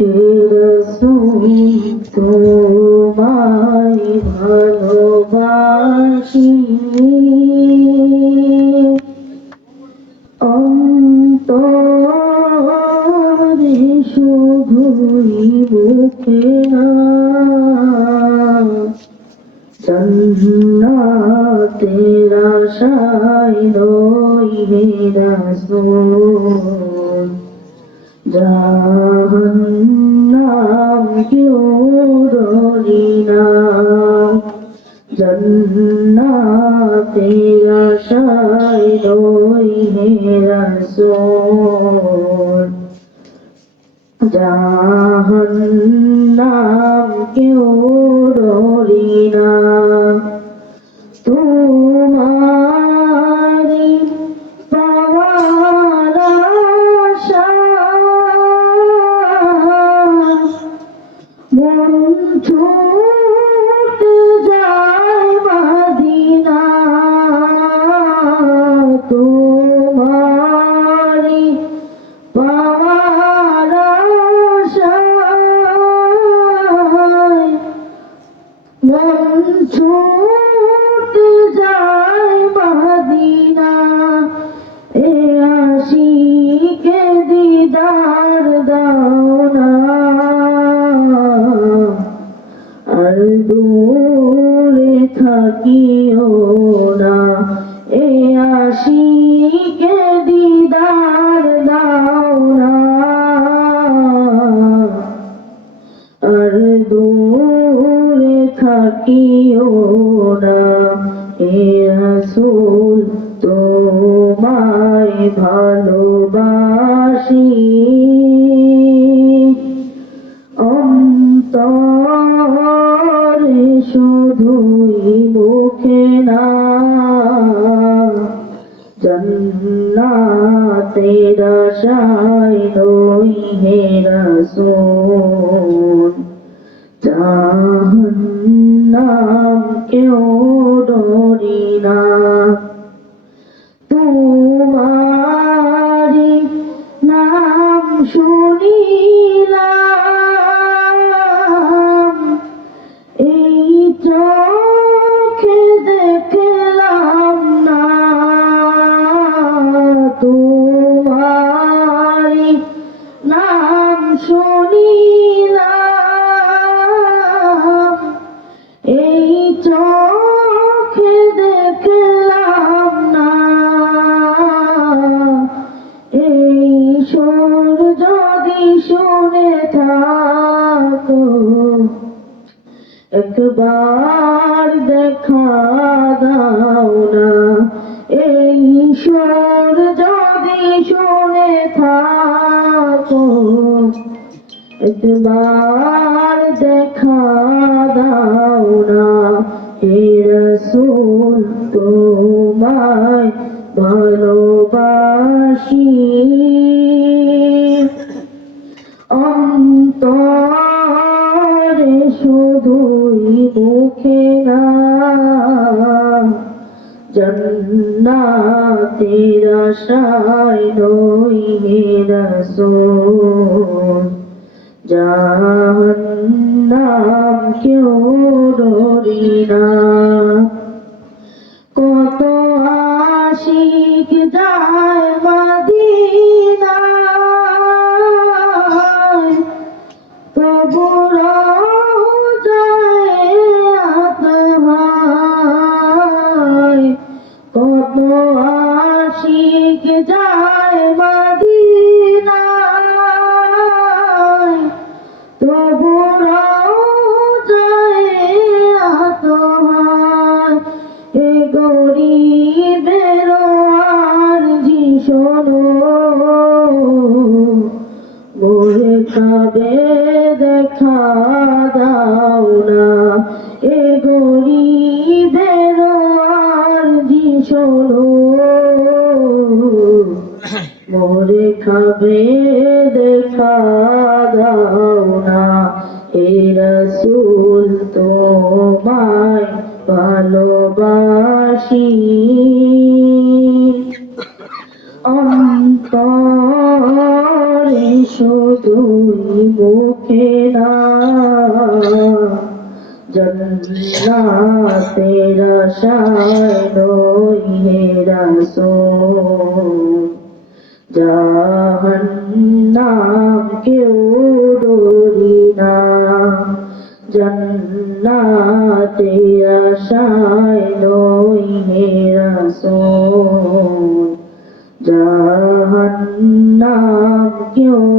রসূল তোমায় ভালোবাসি অন্তরে শুধুই বুকে না জান্নাতের আশায় রই হে রাসূল জাহান্নাম কেউ ডরি না জান্নাতের আশায় রই হে রাসূল জাহান্নাম কেউ ডরি না তোমারি পাওয়ার আশায় মন ছুটে যায় মদিনা তোমারি পাওয়ার আশায় মন ছুটে যায় মদিনা এ আশিকে দিদার দাও না আর দূরে থাকিও না এ আশিকে দিদার দাও না আর দূরে থাকিও না হে রাসূল তোমায় ভালোবাসি অন্তরে শুধুই মুখে না জান্নাতের আশায় রই হে রাসূল জাহান্নাম কেউ ডরি না তোমারি নাম শুনিলাম এই চোখে দেখলাম না তোমারি নাম শুনিলাম এই চোখে দেখলাম না এই সুর যদি শুনে থাকো একবার দেখা দাও না এই সুর যদি শুনে থাকো একবার দেখা দাও না হে রাসূল তোমায় ভালোবাসি অন্তরে শুধুই মুখে না জান্নাতের আশায় রই হে রাসূল জাহান্নাম কেউ ডরি না কত আশিক যায় মদিনায় তবু রোজায় আতহায় কত আশিক যায় মদিনায় তবু রোজায় আতহায় এ গরিবের আরজি শোনো মোরে খাবে দেখা দাও না এ গরিবের আরজি শোনো মোরে খাবে দেখা দাও না হে রাসূল তোমায় ভালোবাসি অন্তরে শুধুই মুখ জান্নাতের আশায় নই হে রাসূল জাহান্নাম কেউ ডরি না জান্নাতের আশায় নই হে রাসূল জাহান্নাম কেউ